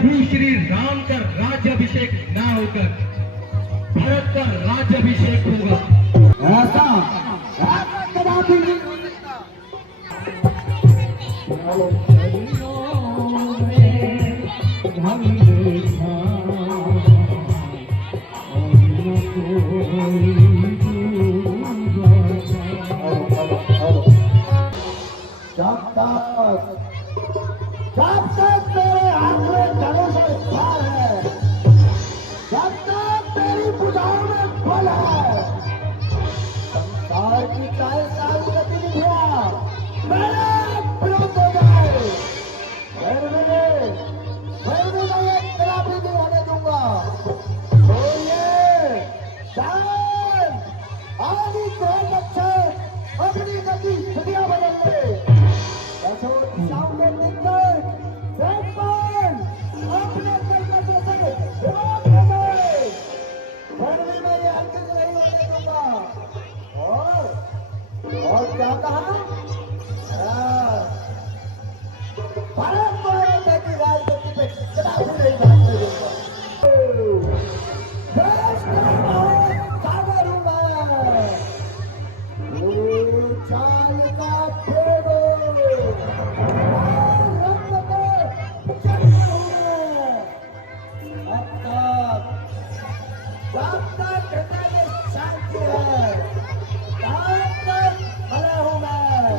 प्रभु श्री राम का राज्याभिषेक ना होकर भरत का राज्याभिषेक होगा। ऐसा कदापि नहीं। जब तक तेरे हाथ में धनुष और तलवार है, जब तक तेरी भुजाओं में बल है, संसार की चाहे सारी गतिविधियां मेरे विरुद्ध हो जाए, फिर मैं एक कदापि नहीं होने दूंगा। तो ये शान आदि ग्रह बच्चे अपनी गति स्थितियां बदल ले। सामने निकल अपने कर्तव्य से विरोध कर गए, फिर भी मैं ये हरकत नहीं होने दूंगा। और क्या कहा? भारत को अयोध्या की राजगद्दी पे कदापि नहीं बैठने दूंगा। देश का बहुत सागर हूं मैं, चाल का फेरो जब तक हृदय में शांति है, तब तक भला हूं मैं।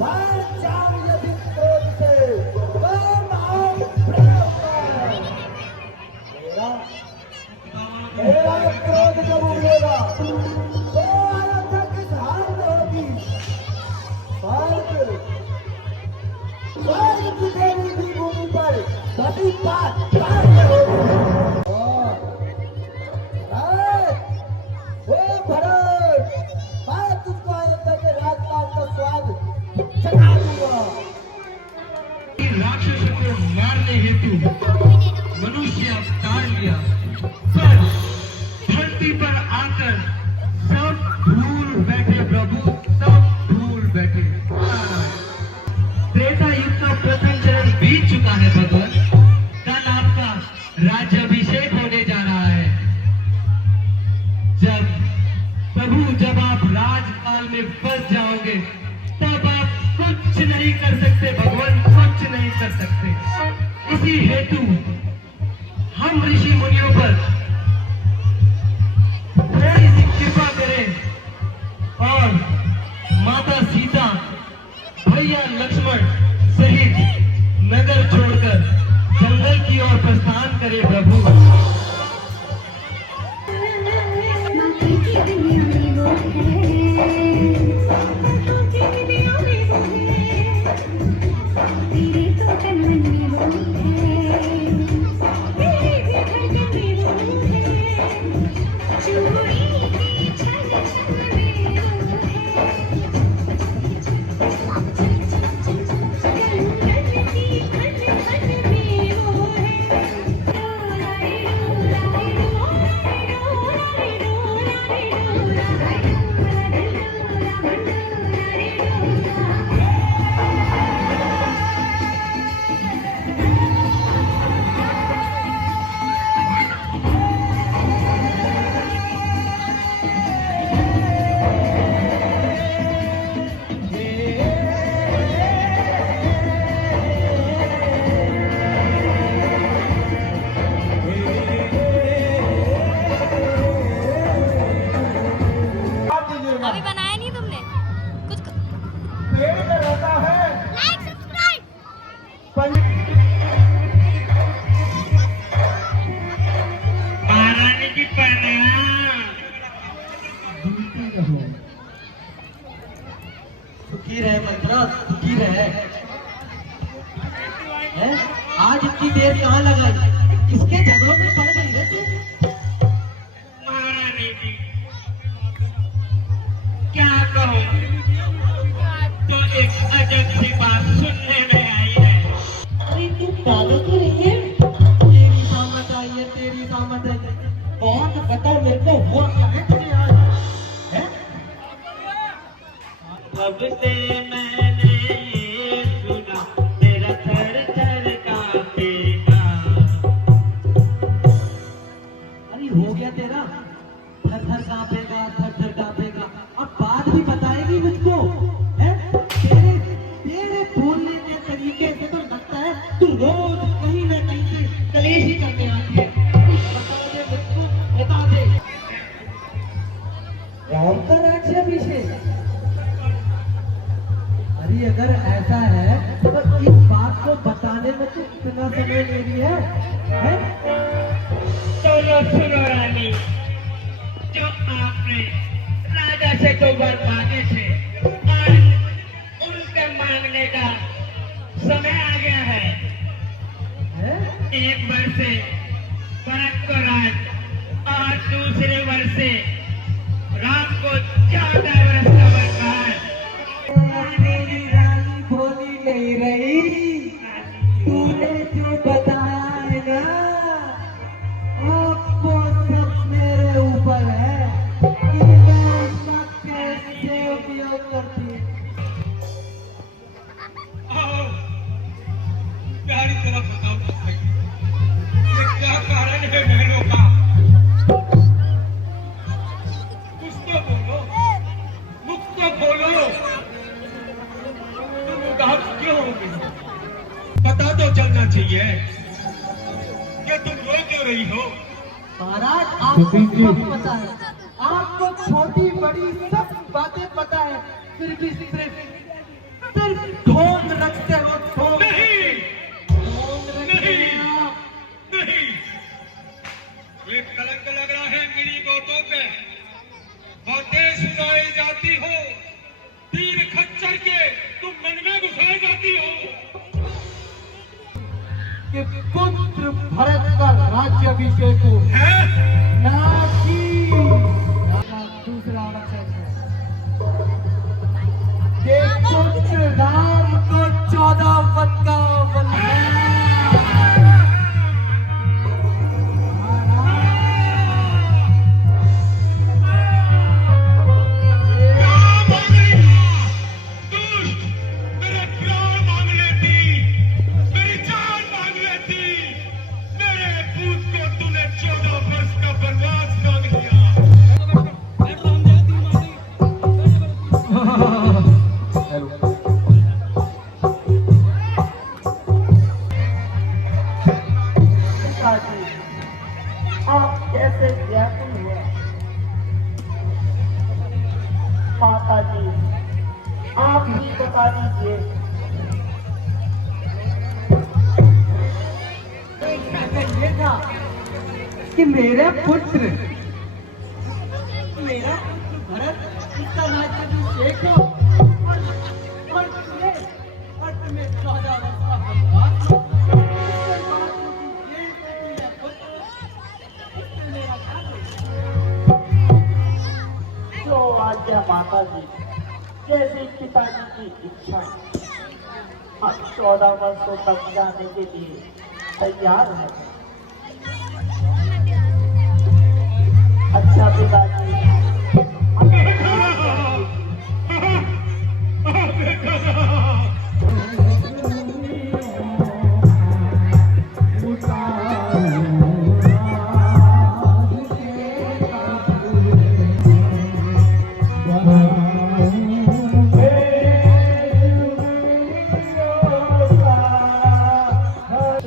पर जान यदि क्रोध से तो महान प्रेम मेरा क्रोध जब उड़ेगा तो अयोध्या किस हाल में होगी। स्वर्ग की देवी भी भूमि पर धरती पार होगी। राक्षसों को मारने हेतु मनुष्य अवतार लिया, पर धरती पर आकर सब भूल बैठे प्रभु, सब भूल बैठे। त्रेता युग का प्रथम चरण बीत चुका है भगवान, कल आपका राज्याभिषेक होने जा रहा है। जब आप राजकाल में फंस जाओगे तब आप कुछ नहीं कर सकते भगवान, कुछ नहीं कर सकते। इसी हेतु हम ऋषि मुनियों पर थोड़ी सी कृपा करें और माता सीता, भैया लक्ष्मण सहित नगर छोड़कर जंगल की ओर प्रस्थान करें प्रभु। अभी बनाया नहीं तुमने कुछ पेड़ पे रहता है। Like subscribe. महारानी की सुखी रहे मंत्रा, सुखी रहे। आज इतनी देर कहाँ लगाई, किसके झगड़ों में पड़ गई है तू? महारानी जी क्या कहूँ, तो एक अजब सी बात सुनने में आई है। अरे तू पागल तो नहीं है? तेरी सामत आई है, तेरी सामत आई है। कौन बताओ मेरे को, हुआ क्या है तुझे आज? है? अब से मैंने ये सुना, मेरा थर थर कांपेगा। तू रोज कहीं ना कहीं से कलेश ही करने आती है। बता दे मुझको, बता दे। राम का राज्याभिषेक? अरे अगर ऐसा है तो इस बात को बताने में तो कितना समय ले रही है? चलो सुनो रानी, जो आपने राजा से जो वर मांगे थे आज उनके मांगने का समय आ गया है। एक वर्ष से भरत को राज और दूसरे वर्ष से राम को 14 वर्ष का वनवास। मेरी रानी भोली नहीं रही, तूने जो बताया है ना अब वो सब मेरे ऊपर है कि मैं उसका कैसे उपयोग करती हूँ। आओ, प्यारी तरफ बताओ तो सही, ये क्या कारण है बहनों का? कुछ तो बोलो, मुख तो खोलो। तुम उदास क्यों हो गई? पता तो चलना चाहिए कि तुम रो क्यों रही हो? महाराज आपको सब पता है, आपको छोटी बड़ी सब बातें पता है, फिर भी सिर्फ ढोंग रखते हो। ढोंग नहीं, ढोंग रखते नहीं, हो आप। नहीं, ये कलंक लग रहा है मेरी बातों पे। बातें सुनाई जाती हो, तीर खच्चर के तुम मन में घुसाई जाती हो। कि पुत्र भरत का राज्याभिषेक हो, है? ना कि दूसरा वचन है कि पुत्र राम को 14 वन का वनवास। दुष्ट, मेरे प्राण मांग लेती, मेरी जान मांग लेती, मेरे पूत को तूने 14 वर्ष का वनवास मांग लिया। पिताजी, आप कैसे व्याकुल हुए? माता जी, आप ही बता दीजिए। ये था कि मेरे पुत्र, मेरा पुत्र भरत, उसका राज्याभिषेक हो और तुम्हें 14 वर्ष का वनवास हो। इसके बाद तुम जेल से तुझे पुत्र, इससे मेरा क्या दोष? जो आज्ञा माता जी, जैसे पिताजी की इच्छा, हम 14 वर्षों तक जाने के लिए तैयार हैं। अच्छा पिताजी,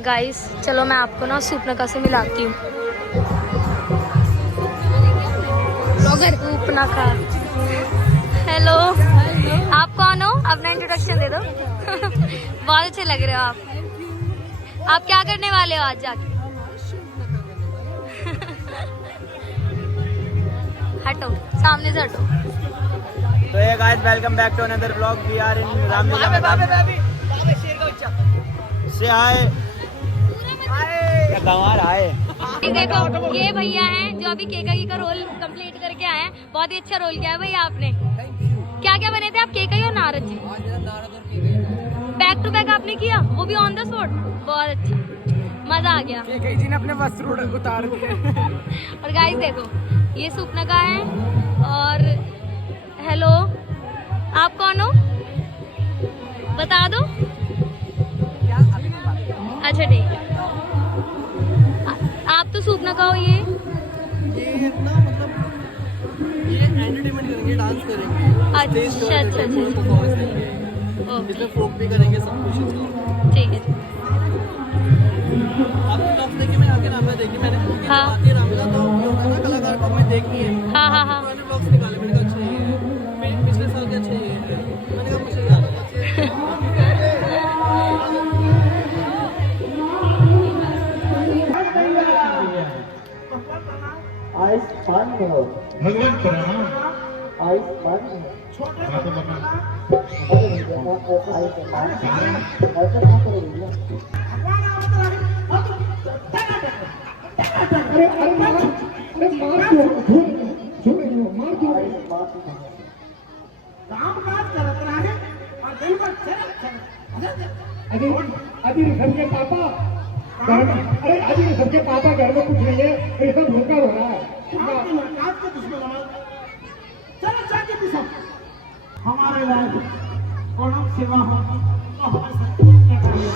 गाइस चलो मैं आपको ना सूपनका से मिलाती हूँ। सूपनका, हेलो, आप कौन हो? अपना इंट्रोडक्शन दे दो। बहुत अच्छे लग रहे हो आप। आप क्या करने वाले हो आज जाके? हटो, सामने से हटो। तो ये guys welcome back to another vlog. We are in Ramlila Maidan से आए गंवार आए। देखो ये भैया हैं जो अभी केकई का रोल कंप्लीट करके आए हैं। बहुत ही अच्छा रोल किया है भैया आपने। क्या क्या बने थे आप? केकई और Narad ji back to back आपने किया, वो भी ऑन द स्पॉट। बहुत अच्छा, मजा आ गया। केकई जी ने अपने वस्त्र उतार दिए। और गाइस देखो ये सूपनका है। और हेलो, आप कौन हो बता दो। अच्छा ठीक है, आप तो सूपनका हो। ये ना मतलब ये एंटरटेनमेंट करेंगे, डांस करेंगे, अच्छा अच्छा अच्छा, इसमें फोक भी करेंगे, सब कुछ। ठीक है। आपकी ब्लॉग्स देखी, मैं आपके नाम पे देखी, मैंने उनकी हाँ। बातें रामला तो होता है ना कलाकार को मैं देखी है। हाँ हाँ हाँ। मैंने ब्लॉग्स निकाले, मैंने कहा अच्छा ये है, पिछले साल के अच्छे ये है, मैंने कहा मुझे याद आयुष्मान हो, भगवान प्रणाम। आयुष्मान हो। हाँ तो बता। अरे भैया मैं को आयुष्मान ऐसा ना करो भैया। अरे अरे मार दो आयुष्मान हो। काम काज करत रहे और दिल पर अभी अभी ऋषभ के पापा घर में, अरे अभी ऋषभ के पापा घर में कुछ नहीं है, ऋषभ धोखा हो रहा है। काज के दुश्मन हमारे चलो जाके पीछे हमारे लायक कौन सेवा हो तो हमें सब क्या करिए,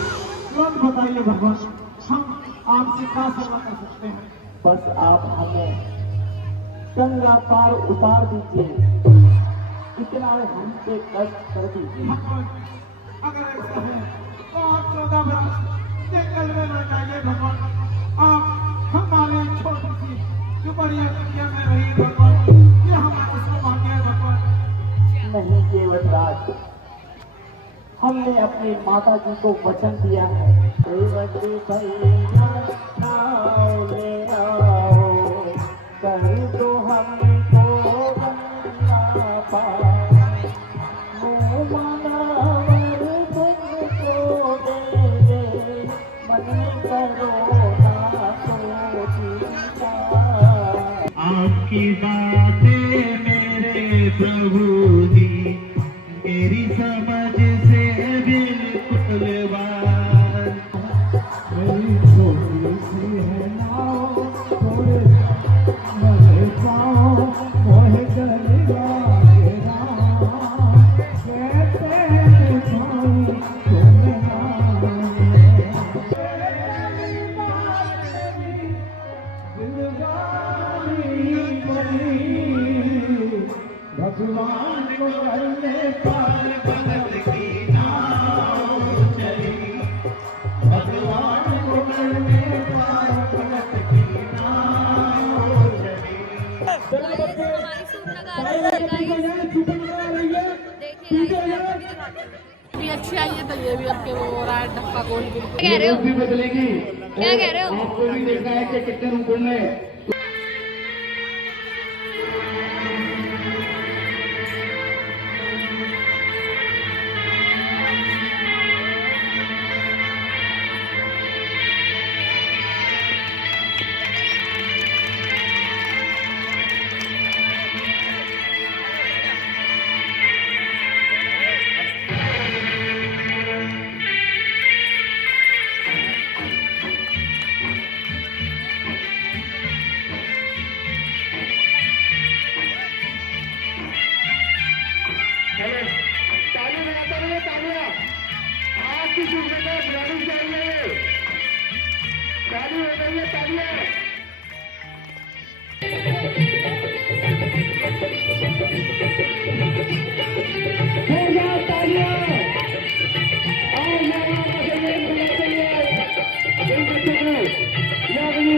तुरंत बताइए भगवान, हम आपसे क्या सेवा कर सकते हैं। बस आप हमें गंगा पार उतार दीजिए, इतना हम पे कष्ट कर दीजिए। अगर ऐसा है तो आप 14 बरस जंगल में न जाइए भगवान, आप हमारे छोटी सी दुपहिया दुनिया में रहिए भगवान, ये हमारा सौभाग्य है भगवान। नहीं केवटराज, हमने अपनी माता जी को वचन दिया है, केवट भैया आओ ले आओ, कर दो हमको गंगा पार, वो मानवर तुमको दे दे, मन करो ना सोचीता। आपकी बातें मेरे प्रभु जी मेरी समझ से बिल्कुल बाहर। भगवान को करने पार भगत की नाव चली, भगवान को करने पार भगत की नाव चली। हमारी सूट लगा रही है गाइस, देखिए गाइस भी अच्छी आई है तो ये भी आपके वो हो रहा है डक्का गोल भी। क्या कह रहे हो? भी बदलेगी। क्या कह रहे हो? आपको भी देखना है कि कितने रुपए में तालियां लगाते रहिए, तालियां आपकी शुभ में बुलानी चाहिए, ताली हो गई है, तालियां। हो जाओ तालियां, और यहाँ पर ये बुलाते हैं इन बच्चों को, या अगली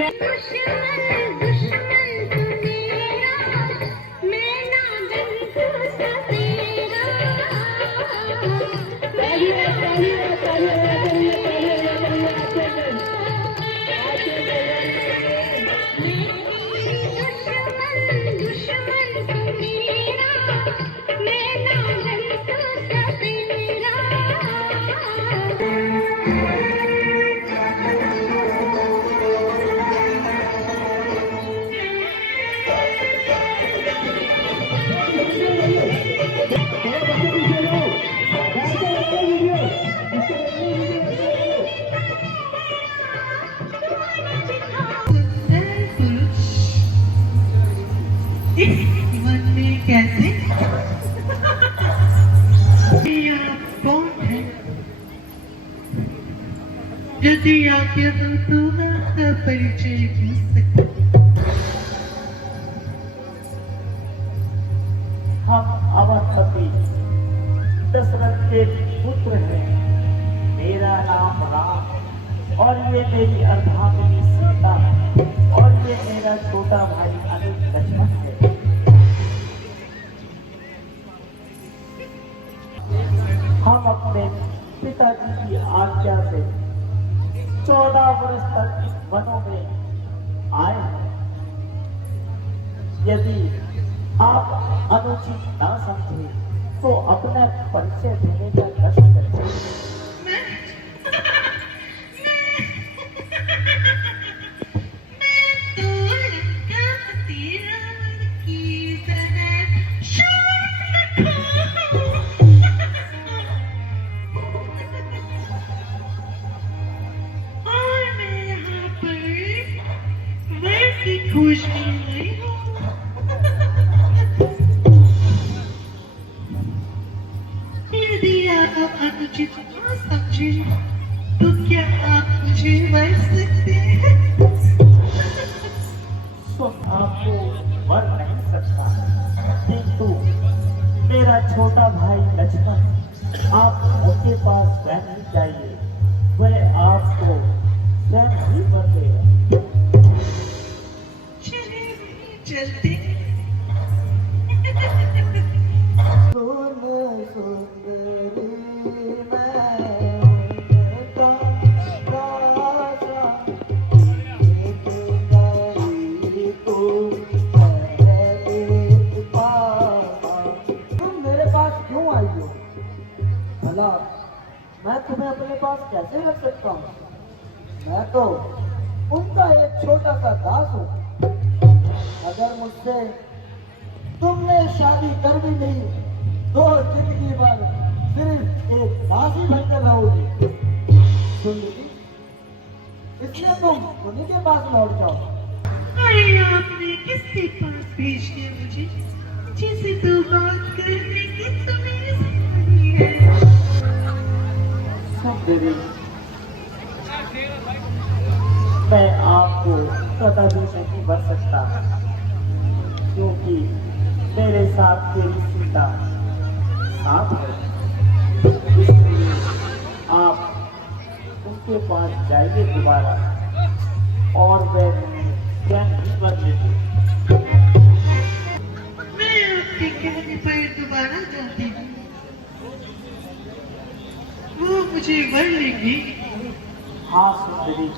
मन में कैसे आप कौन है? यदि आज्ञा हो तो आपका परिचय पूछ सकते। हम अवधपति दशरथ के पुत्र हैं, मेरा नाम राम है और ये ये मेरी अर्धांगिनी सीता और ये मेरा छोटा भाई अनुज लक्ष्मण है। हम अपने पिताजी की आज्ञा से 14 वर्ष तक वनों में आए हैं। यदि आप अनुचित ना समझे तो अपना परिचय देने का कष्ट करें। खुश नहीं हूँ। यदि आप अनुचित ना समझे तो क्या आप मुझे वर सकते हैं? तो आपको वर नहीं सकता, किंतु मेरा छोटा भाई लक्ष्मण आप उनके पास रहने जाइए, वह आपको स्वयं ही वर देगा। चलते मैं तुम्हें अपने पास कैसे रख सकता हूँ? मैं तो उनका एक छोटा सा दास हूँ। अगर मुझसे तुमने शादी कर भी ली तो जिंदगी भर सिर्फ एक दास ही बनकर रहोगी। सुनिए, इसलिए तुम उन्हीं के पास लौट जाओ। अरे आपने किसके पास भेज दिया मुझे, जिसे तो बात करने की तुम्हें सिखाई है? सुंदरी, मैं आपको कदापि नहीं बन सकता, क्योंकि मेरे साथ तेरी सीता साथ है। इसलिए आप उनके पास जाइए दोबारा और वे स्वयं ही बन लेंगे। मैं आपके कहने पर दोबारा जाती हूँ, वो मुझे वर लेंगी। हाँ सुंदरी,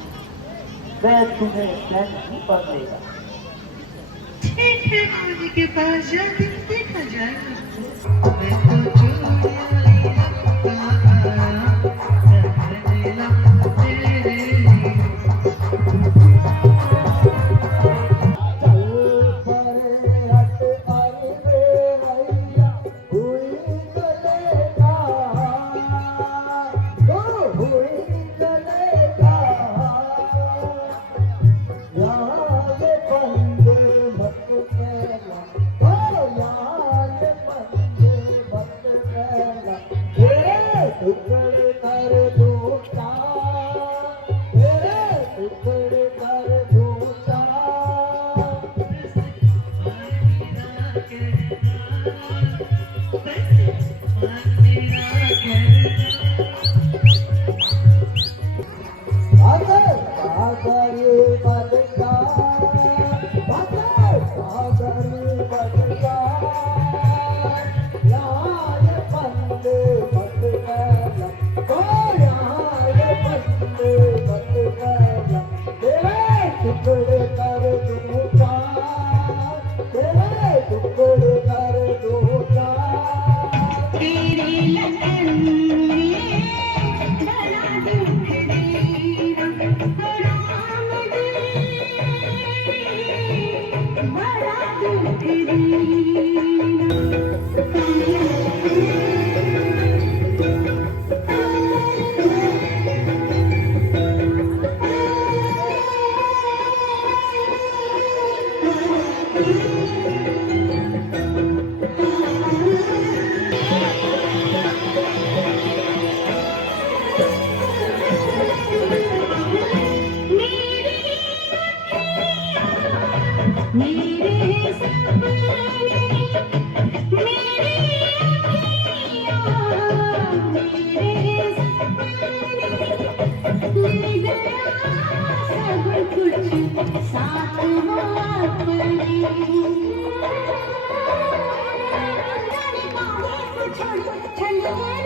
वह तुम्हें स्वयं ही बन लेगा। ठीक है, मुझे के पास जाके देखा जाएगा। मैं तो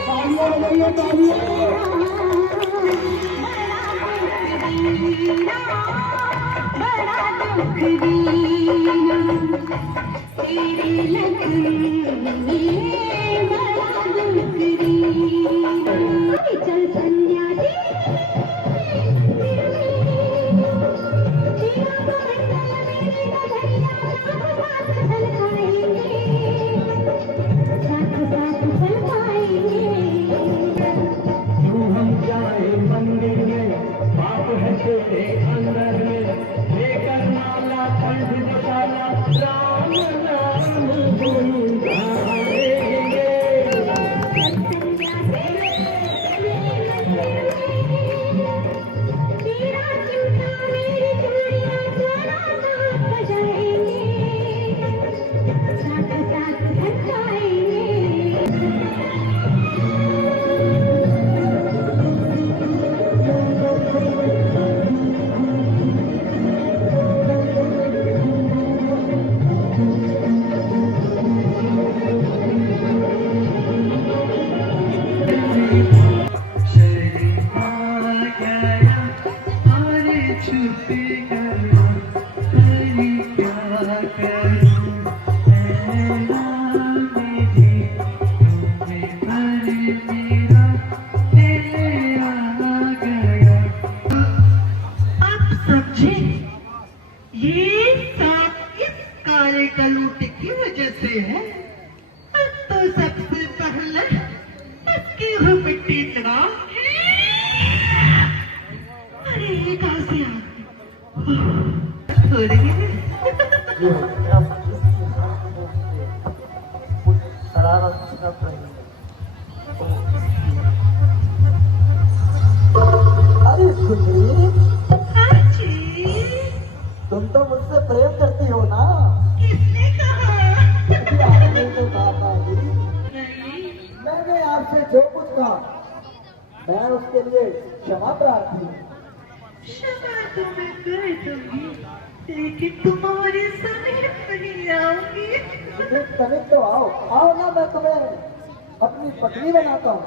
तालियां बजाइए, तालियां। चल संध्या दी यूं हम जाए मंदिर में, बाप है तेरे अंदर में, लेकर माला कंठ दिखाना, राम नाम गुण गाएंगे। आप समझे, ये सब इस काले गलूट की वजह से है। तो सबसे पहले इसकी हो मिट्टी लगा। अरे ये कहाँ से आ गई? अरे सुंदरी, हाँ जी, तुम तो मुझसे प्रेम करती हो ना? किसने कहा? अभी आपने तो कहा था जी। नहीं, मैंने आपसे जो कुछ कहा, मैं उसके लिए क्षमा प्रार्थी हूँ। क्षमा तो मैं कर दूंगी, लेकिन तुम्हारे समीप नहीं आऊंगी। मुझे तनिक तो आओ, आओ ना, मैं तुम्हें अपनी पत्नी बनाता हूँ।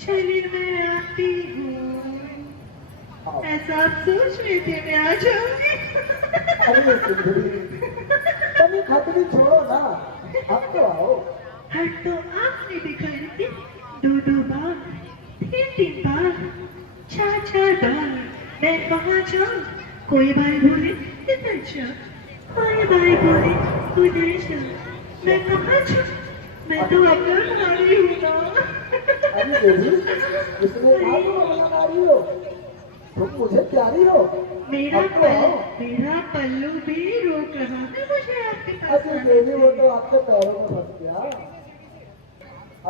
चलिए मैं आती हूँ। आओ। ऐसा आप सोच रहे थे मैं आ जाऊंगी? अरे सुंदरी, तनिक खतरी छोड़ो ना, अब तो आओ। हट तो आपने दिखाई थी, 2-2 बार, 3-3 बार, 4-4 बार। मैं कहाँ जाऊँ? कोई भाई बोले इधर जा, कोई भाई बोले उधर जा। मैं कहाँ जाऊँ? मैं तो अपना नारी हूँ ना। अरे देवी, इसमें आप बना रही हो, तुम मुझे प्यारी हो। मेरा अब तो आओ। पल्लू भी रोक रहा है मुझे आपके पास अरे आने देवी, से। वो तो आपके पैरों में फंस गया।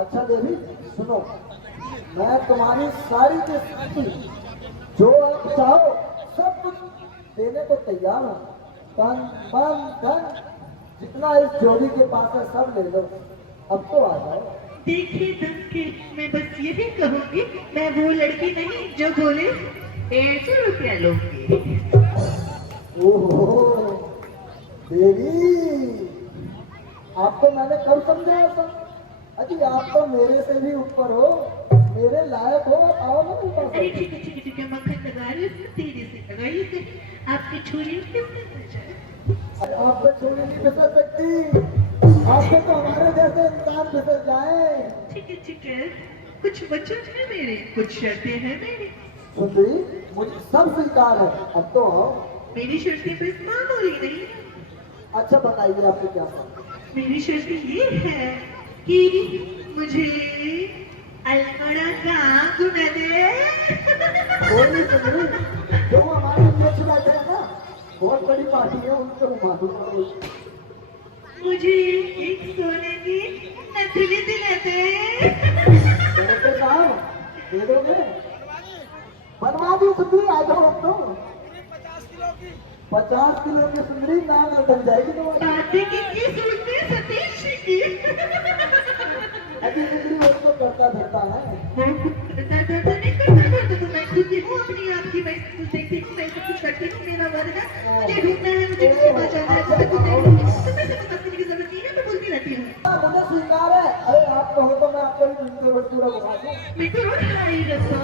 अच्छा देवी, सुनो, मैं तुम्हारी सारी की जो आप चाहो सब कुछ देने को तैयार हूँ। तन मन धन जितना इस जोड़ी के पास है सब ले लो। अब तो आ जाओ। देखिए दमके, मैं बस यही कहूंगी, मैं वो लड़की नहीं जो बोले 150 रुपया लोगे। ओहो देवी, आपको मैंने कब समझाया था? अजी आप तो मेरे से भी ऊपर हो, मेरे लायक हो। आप आओ ना मेरे अरे पास। ठीक है, मक्खन लगा रही हूँ, तेरे से लगाइए कहीं। आपकी छुरी किसने बचाई? अरे आप पे छोड़ी नहीं फिसल सकती, आपको तो हमारे जैसे इंसान फिसल जाए। ठीक है, कुछ वचन है मेरे, कुछ शर्तें हैं मेरी। सुंदरी, मुझे सब स्वीकार है। अब तो आओ। मेरी शर्तें बस मामूली नहीं है। अच्छा बताइए आपको क्या था? मेरी शर्त ये है कि मुझे अलमड़ा का गुना दे। बोलिए सुंदरी, जो हमारे अध्यक्ष बैठे हैं ना, बहुत बड़ी पार्टी है, उनको घुमा दूंगा। मुझे एक सोने की नथुली दिला दे। कलेक्टर साहब, दे दोगे? बनवा दी सुंदरी, आ जाओ। अब तो 50 किलो की सुंदरी नाम बन जाएगी तुम्हारी। बातें की सुनते सतीश की। अभी सुंदरी वो तो करता धरता है। वो करता नहीं करता तो मैं खुद ये वो अपनी आपकी मैं कुछ देखती हूँ, मैं सब कुछ करती हूँ, मेरा घर है, मुझे ढूंढना है, मुझे किसके पास जाना है, मुझे कुछ देखना है, तो मैं से बात करने की जरूरत नहीं है, मैं बोलती रहती हूँ। मुझे स्वीकार है। अरे आप कहो तो मैं आपको भी मिंटू रोड पूरा घुमा दूं। मिंटू रोड खाई रखो,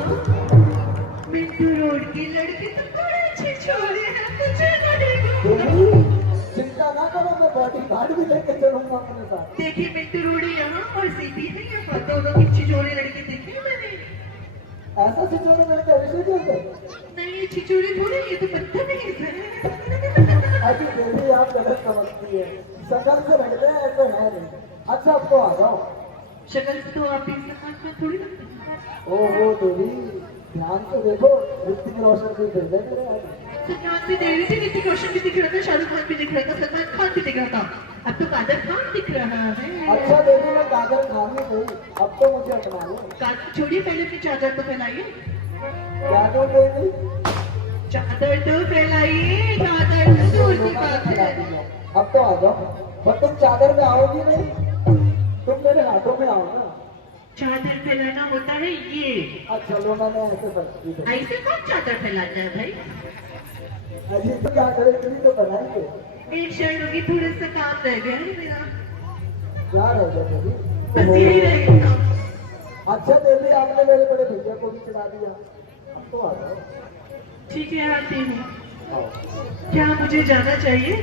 मिंटू रोड की लड़की तो बड़े अच्छे छोरे हैं, मुझे ना देखो। देवी, चिंता ना करो, मैं बॉडी गार्ड भी लेके चलूंगा अपने साथ। देखिए मिंटू रोड यहाँ और सीधी है यहाँ, दोनों की छिछोरे लड़के देखे हैं मैंने। ऐसा सिचुएशन मेरे को ऐसे बोलते नहीं ये छिछोरे थोड़े, ये तो बदतमीज है। अभी देवी आप गलत समझती है, शक्ल से लगते हैं ऐसे है नहीं। अच्छा अब तो आ जाओ। शक्ल से तो आप इस समाज में थोड़ी लगते हैं। ओहो देवी, ध्यान से देखो, ऋतिक रोशन भी फिर दे मेरे आगे। ध्यान से देख रही थी, ऋतिक रोशन भी दिख रहा था, शाहरुख खान भी दिख रहा था, सलमान खान भी दिख रहा था, अब तो कादर खान दिख रहा है। अच्छा देवी, मैं कागज खान ही गई, अब तो मुझे अपना लो। छोड़िए, पहले अपनी चादर तो फैलाइए, क्या दो देवी? चादर तो फैलाइए, चादर तो दूर की बात है। अब तो आ जाओ, पर तुम चादर में आओगी नहीं, तुम मेरे हाथों में आओ ना। चादर फैलाना होता है ये, अब चलो मैंने ऐसे समझी थी। ऐसे कौन चादर फैलाता है भाई? अजी तो क्या करे, इतनी तो बनाएंगे। एक शर्ट होगी, थोड़ा सा काम रह गया है मेरा, क्या रह गया देवी? बस यही रहेगा। अच्छा देवी, आपने मेरे बड़े भैया को भी चढ़ा दिया, अब तो आ जाओ। ठीक है आती हूँ। आओ। क्या मुझे जाना चाहिए?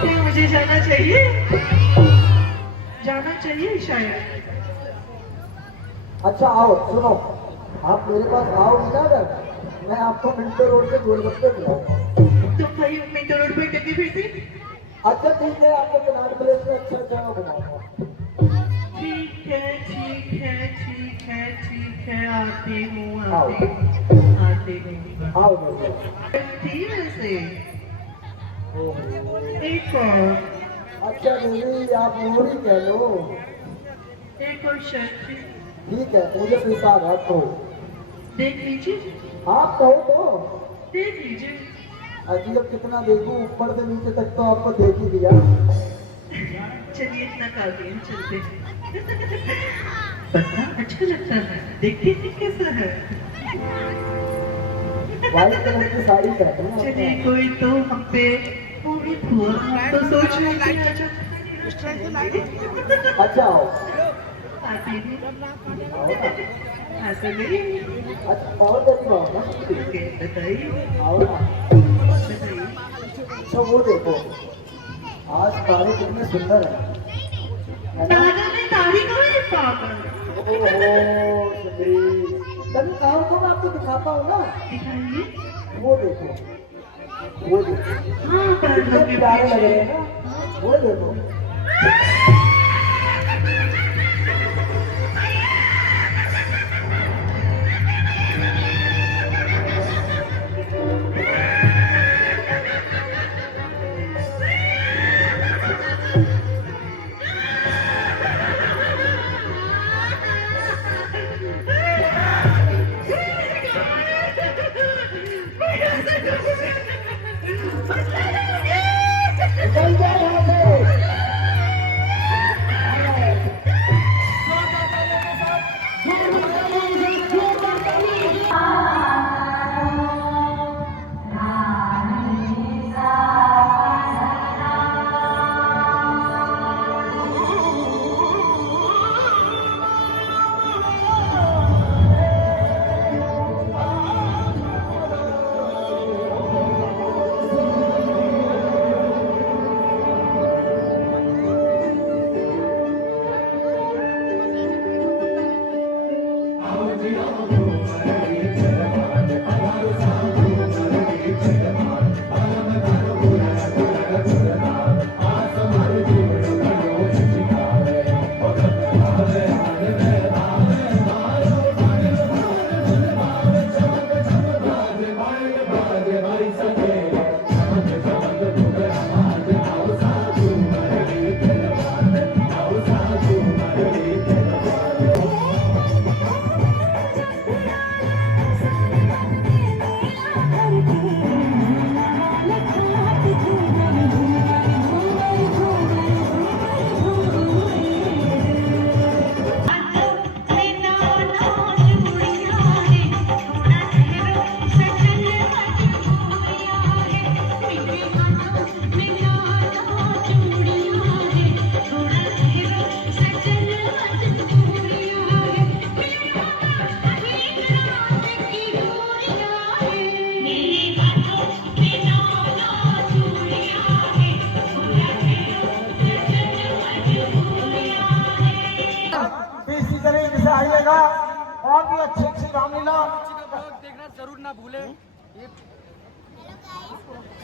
क्या मुझे जाना चाहिए? जाना चाहिए शायद। अच्छा आओ, सुनो, आप मेरे पास आओगी ना अगर, मैं आपको मिंटो रोड के गोलगप्पे खिलाऊंगा। तुम भाई मिंटो रोड पे करके फिर से? अच्छा ठीक है, आपको कनाट प्लेस में अच्छा जगह घुमाऊंगा। ठीक है ठीक है ठीक है ठीक है, आती हूँ आओ। आती हूँ। आओ मेरे। थी वैसे ओहो। एक और, अच्छा देवी, आप और ही कह लो। एक और शर्ट थी। ठीक है, मुझे स्वीकार है, तो देख लीजिए, आप कहो तो। देख लीजिए। अजी अब कितना देखूं, ऊपर से नीचे तक तो आपको देख ही दिया। चलिए इतना काफी है, चलते हैं। पता अच्छा लगता है, देखिए थी कैसा है। व्हाइट कलर की साड़ी पहनी है चलिए आपने। कोई तो हम पे मोहित हुआ, तो सोच रही थी आज अच्छा आओ। आती हूँ। आओ ना। ऐसे नहीं। अच्छा और करीब आओ ना। ठीक है, बताइए आओ ना। बताइए। अच्छा वो देखो, आज तारे कितने सुंदर है ना? पागल में तारीख है पागल। ओहो सुंदरी, कभी कहो तो मैं आपको दिखाता हूँ ना। दिखाइए। वो देखो, वो देखो, हाँ कितने बालों के प्यारे लग रहे पीछे। हैं ना, वो देखो। निकल जाओ यहाँ से।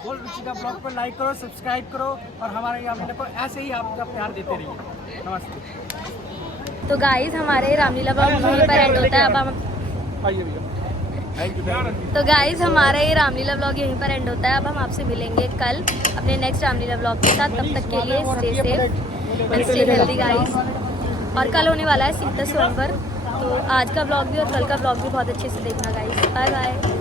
बोल रुचिका ब्लॉग को लाइक करो, सब्सक्राइब करो और हमारे यहाँ को ऐसे ही आपका प्यार देते रहिए। नमस्ते। तो गाइस हमारे रामलीला ब्लॉग यहीं पर एंड होता है। अब हम आइए भैया, थैंक यू। तो गाइस हमारा ये रामलीला ब्लॉग यहीं पर एंड होता है। अब हम आपसे मिलेंगे कल अपने नेक्स्ट रामलीला ब्लॉग के साथ। तब तक के लिए stay safe and stay healthy guys. और कल होने वाला है सीता स्वयंवर, तो आज का ब्लॉग भी और कल का ब्लॉग भी बहुत अच्छे से देखना गाइस। Bye bye.